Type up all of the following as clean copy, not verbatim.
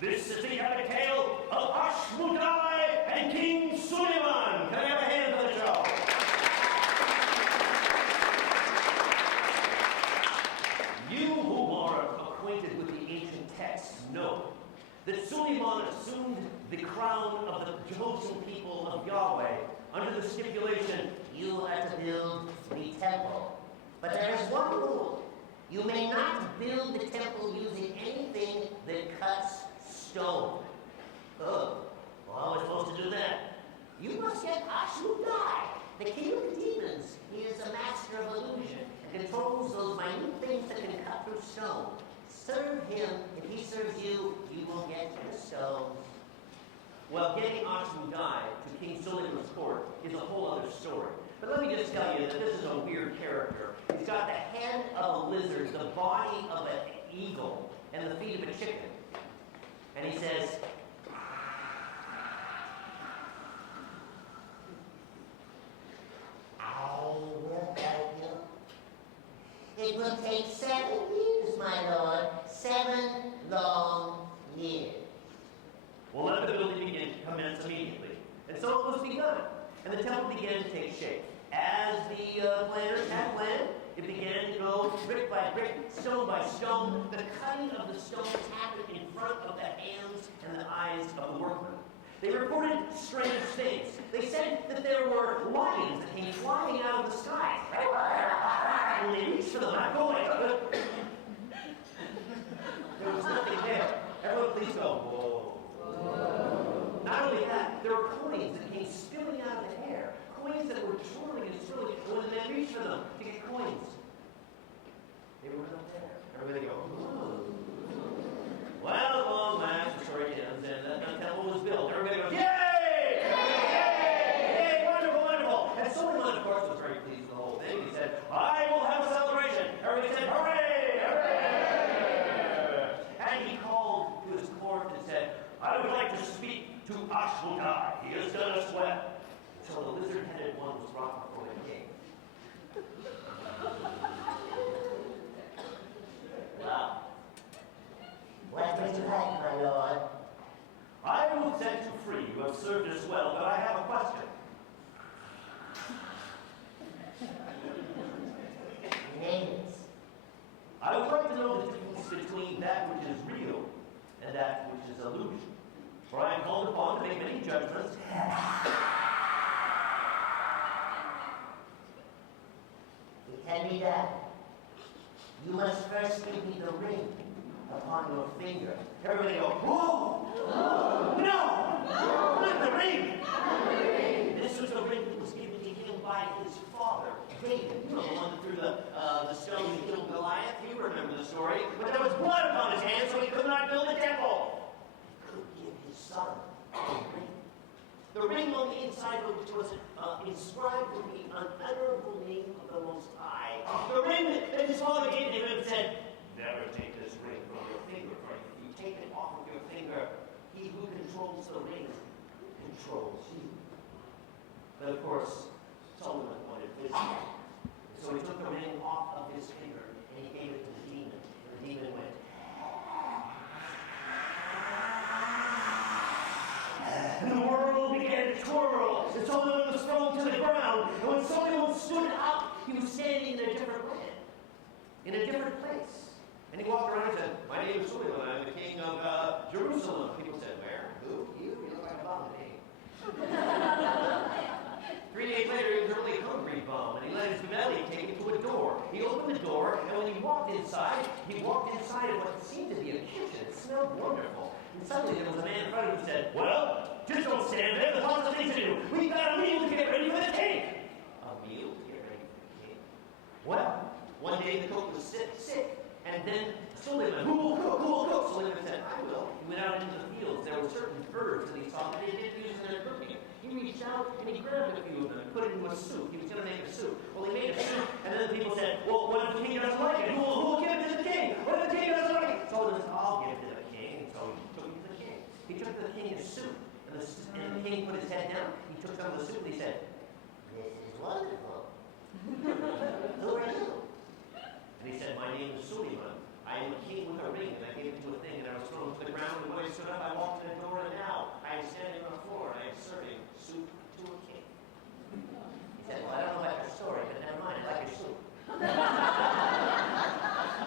This is the epic tale of Ashmudai and King Suleiman. Can I have a hand for the show? You who are acquainted with the ancient texts know that Suleiman assumed the crown of the chosen people of Yahweh under the stipulation, you are to build the temple. But there is one rule. You may not build the temple using anything that cuts stone. Oh, well, how am I supposed to do that? You must get Ashmudai, the king of the demons. He is a master of illusion and controls those minute things that can cut through stone. Serve him. If he serves you, you will get the stones. Well, getting Ashmudai to King Suleiman's court is a whole other story. But let me just tell you that this is a weird character. He's got the head of a lizard, the body of an eagle, and the feet of a chicken. And he says, I will help you. It will take 7 years, my lord. 7 long years. Well, let the building begin to commence immediately. And so it was begun. And the temple began to take shape. As the planners had planned, it began to go brick by brick, stone by stone. The cutting of the stones happened in front of the hands and the eyes of the workmen. They reported strange things. They said that there were lions that came flying out of the sky. And they reached for them, not going. There was nothing there. Everyone please go, whoa. Not only that, there were coins that came spilling out of the air. Coins that were twirling and swirling. And when the men reached for them to get coins, they were not there. Everybody go, whoa. Well, long last, the story ends, and the temple was built. Everybody goes, yay! Yay! Yay! Wonderful, wonderful! And Suleiman, of course, was very pleased with the whole thing. He said, I will have a celebration. Everybody said, hooray! Hooray! And he called to his court and said, I would like to speak to Ashmudai. He has done us well. So the lizard-headed one was brought before the king. Well, what would you like, my lord? I will set you free. You have served us well, but I have a question. Names. I would like to know the difference between that which is real and that which is illusion. For I am called upon to make many judgments. It can be done. You must first give me the ring upon your finger. Everybody go, whoa! No! Not the ring! Not the ring! This was a ring that was given to him by his father, David. You know, the one that threw the stone and killed Goliath. You remember the story. But there was blood upon his hands, so he could not build the temple. He could give his son a ring. The ring on the inside of which was inscribed with the unutterable name of the Most High. The ring that his father gave him and said, never take this ring from your finger, for if you take it off of your finger, he who controls the ring controls you. But of course, Solomon wanted wisdom. So he took the ring off of his finger and he gave it to the demon. And the demon went, and the world began to twirl, and Solomon was thrown to the ground. And when Solomon stood up, he was standing in a different land, in a different place. And he walked around and said, my name is Suleiman, I'm the king of Jerusalem. People said, where? Who? You? You look like a bum to me. 3 days later, he was a really hungry bum, and he let his belly take him to a door. He opened the door, and when he walked inside of what seemed to be a kitchen. It smelled wonderful. And suddenly there was a man in front of him who said, well, just don't stand there. There's lots of things to do. We've got a meal to get ready for the king. A meal to get ready for the king? Well, one day the cook was sick. And then Suleiman, who will cook? Suleiman said, I will. He went out into the fields. There were certain herbs that he saw that they didn't use in their cooking. He reached out and he grabbed a few of them and put it into a soup. He was going to make a soup. Well, he made a soup, and then the people said, well, what if the king doesn't like it? Who will give it to the king? What if the king doesn't like it? Solomon said, I'll give it to the king. And so he took it to the king. He took the king his soup, and the king put his head down. He took some of the soup and he said, this is wonderful. Who are you? And he said, my name is Suleiman. I am a king with a ring, and I gave it to a thing, and I was thrown to the ground. And when I stood up, I walked in the door, and now I am standing on the floor, and I am serving soup to a king. He said, well, I don't know about your story, but never mind, I like your soup.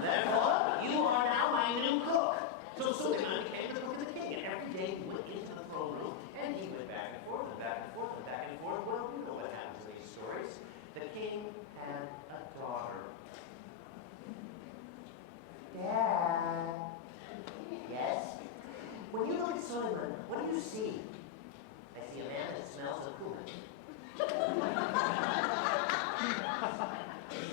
Therefore, you are now my new cook. So Suleiman became the cook of the king, and every day he went into the throne room, and he went back and forth and back and forth and back and forth. Well, you know what happens in these stories. The king had a daughter. Dad. Yes? When you look at Suleiman, what do you see? I see a man that smells of cumin.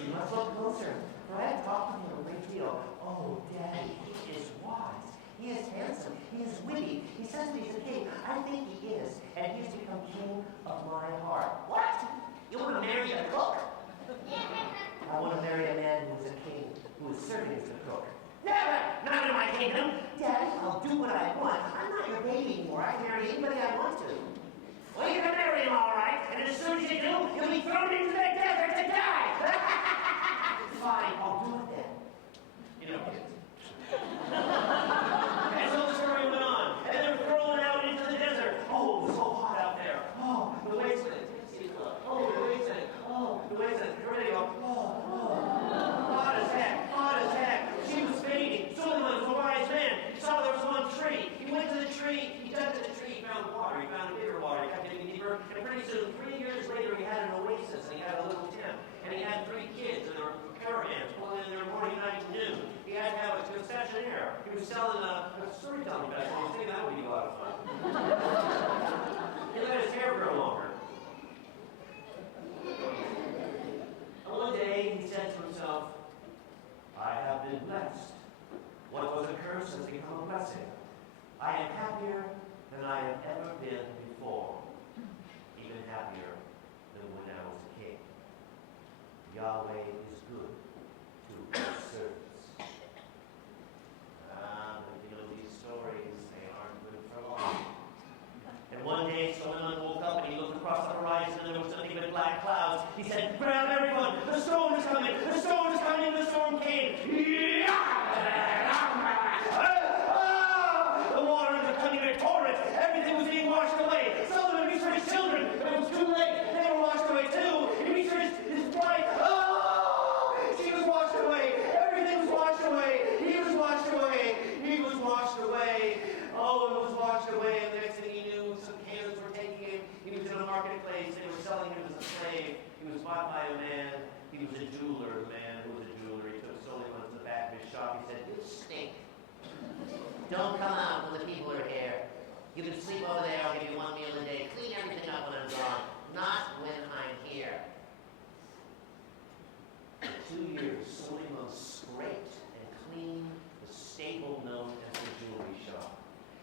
You must look closer, for I have talked with him a great deal. Oh, Daddy, he is wise. He is handsome. He is witty. He says that he's a king. I think he is. And he has become king of my heart. What? You want to marry a cook? I want to marry a man who is a king, who is serving as the cook. Never! Not in my kingdom! Daddy, I'll do what I want. I'm not your baby anymore. I can marry anybody I want to. Well, you can marry him all right, and as soon as you do, you'll be thrown into the desert to die! Fine, I'll do it then. You know, kids. And so the story went on, and they were thrown out into the desert. Oh, it was so hot out there. Oh, the waves in it. Oh, the waves in it. Oh, the waves in it. Here they go. Hot as heck, hot as heck. She was fading. Suleiman was a wise man. He saw there was one tree. He went to the tree. He dug to the tree. He found water. He found a bigger water. He kept getting deeper. And pretty soon, 3 years later, he had an oasis, and he had a little tent. And he had 3 kids, and there were caravans pulling in there morning, night, and noon. He had to have a concessionaire. He was selling a storytelling festival. I was thinking that would be a lot of fun. He let his hair grow longer. And one day, he said to himself, I have been blessed. What was a curse has become a blessing. I am happier than I have ever been before. Even happier than when I was a king. Yahweh is good to his servants. But you know, these stories, they aren't good for long. And one day, Solomon woke up and he looked across the horizon and there was nothing but black clouds. He said, grab everyone, the storm is coming, the storm is coming, the storm came. The waters are coming in a torrent. Everything was being washed away. Solomon reached for his children, but it was too late. They were washed away too. He reached for his wife. She was washed away. Everything was washed away. He was washed away. He was washed away. Oh, it was washed away. And the next thing he knew, some cannons were taking him. He was in a marketplace. They were selling him as a slave. He was bought by a man. He was a jeweler. The man who was a jeweler. He took Solomon to the back of his shop. He said, you stink. Don't come out when the people are here. You can sleep over there. I'll give you 1 meal a day. Clean everything up when I'm gone. Not when I'm here. For 2 years, Solomon scraped and cleaned the stable known as the jewelry shop.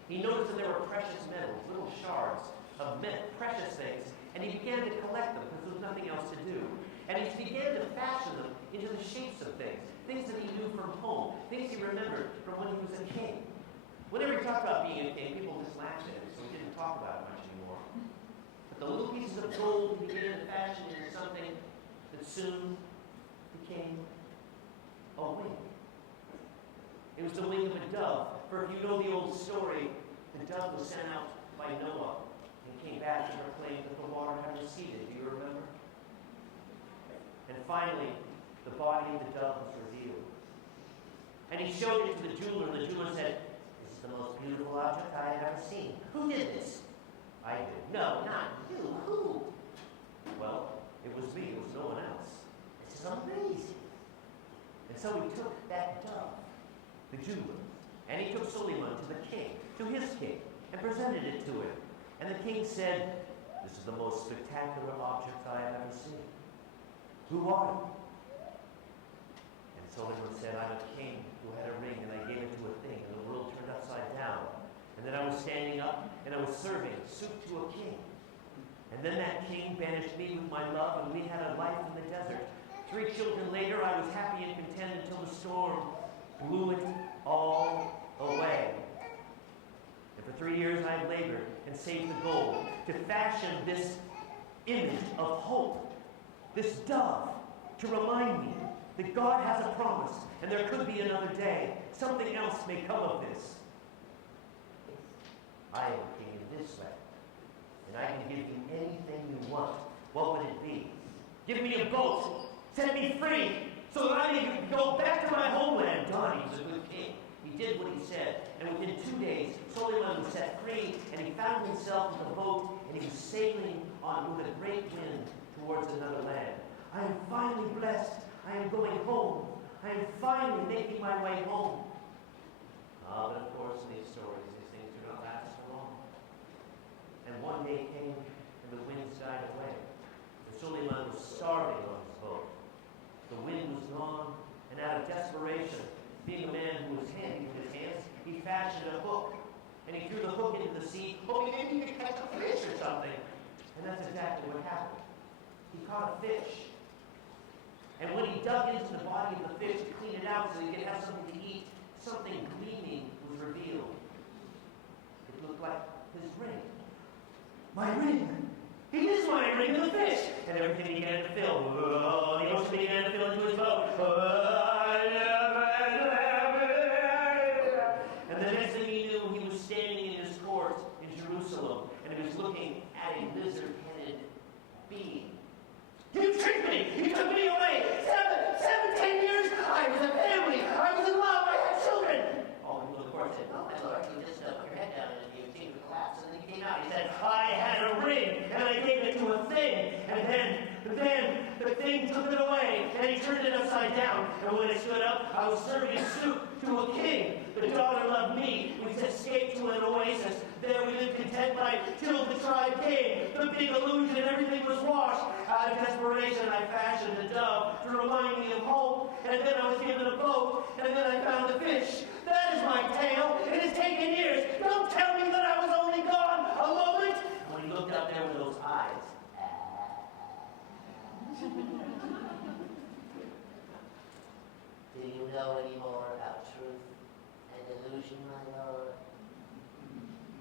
He noticed that there were precious metals, little shards of precious things, and he began to collect them because there was nothing else to do. And he began to fashion them into the shapes of things that he knew from home, things he remembered from when he was a king. Whenever he talked about being a king, people just laughed at him, so he didn't talk about it much anymore. But the little pieces of gold he began to fashion into something that soon became a wing. It was the wing of a dove. For if you know the old story, the dove was sent out by Noah and came back to proclaim that the water had receded. Do you remember? And finally, the body of the dove was revealed. And he showed it to the jeweler, and the jeweler said, this is the most beautiful object I have ever seen. Who did this? I did. No, not you. Who? Well, it was me. It was no one else. This is amazing. And so he took that dove, the jeweler, and he took Suleiman to the king, to his king, and presented it to him. And the king said, this is the most spectacular object I have ever seen. Who are you? And Solomon said, I'm a king who had a ring, and I gave it to a thing, and the world turned upside down. And then I was standing up, and I was serving soup to a king. And then that king banished me with my love, and we had a life in the desert. 3 children later, I was happy and content until the storm blew it all away. And for 3 years, I have labored and saved the gold to fashion this image of hope, this dove, to remind me that God has a promise, and there could be another day. Something else may come of this. I am king in this land, and I can give you anything you want. What would it be? Give me a boat. Set me free so that I may go back to my homeland. God, he was a good king. He did what he said. And within 2 days, Suleiman was set free, and he found himself in a boat, and he was sailing on with a great wind towards another land. I am finally blessed. I am going home. I am finally making my way home. But of course, in these stories, these things do not last for long. And one day came, and the winds died away. And Suleiman was starving on his boat. The wind was gone, and out of desperation, being a man who was handy with his hands, he fashioned a hook. And he threw the hook into the sea, hoping maybe he could catch a fish or something. And that's exactly what happened. He caught a fish. And when he dug into the body of the fish to clean it out so he could have something to eat, something gleaming was revealed. It looked like his ring. My ring! It is my ring in the fish! And everything began to fill. Oh, the ocean began to fill into his boat. And the next thing he knew, he was standing in his court in Jerusalem, and he was looking at a lizard-headed being. You tricked me! You took me away! 10 years! I was a family! I was in love! I had children! All the people of the court said, "No, my lord, you just put your head down and you seemed to collapse." And then he came out. He said, "I had a ring, and I gave it to a thing. And then the thing took it away, and he turned it upside down. And when it stood up, I was serving soup to a king. The daughter loved me. We escaped to an oasis. There we lived content, but till the tribe came. The big illusion, everything was washed. Out of desperation, I fashioned a dove to remind me of home. And then I was given a boat, and then I found a fish. That is my tale. It has taken years. Don't tell me that I was only gone a moment." And when he looked up there with those eyes, do you know any more about truth and illusion, my lord?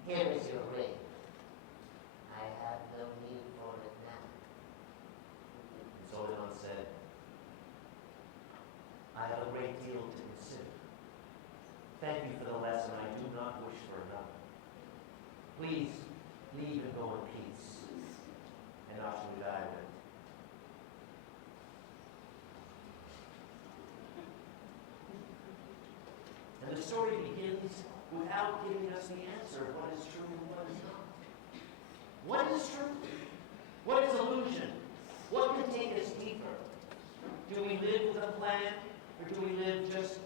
Here is your ring. I have no need for it now. and Solomon said, "I have a great deal to consider. Thank you for the lesson. I do not wish for another. Please leave and go in peace." And Ashmudai went. And the story begins without giving us the answer of what is true and what is not. What is true? What is illusion? What can take us deeper? Do we live with a plan, or do we live just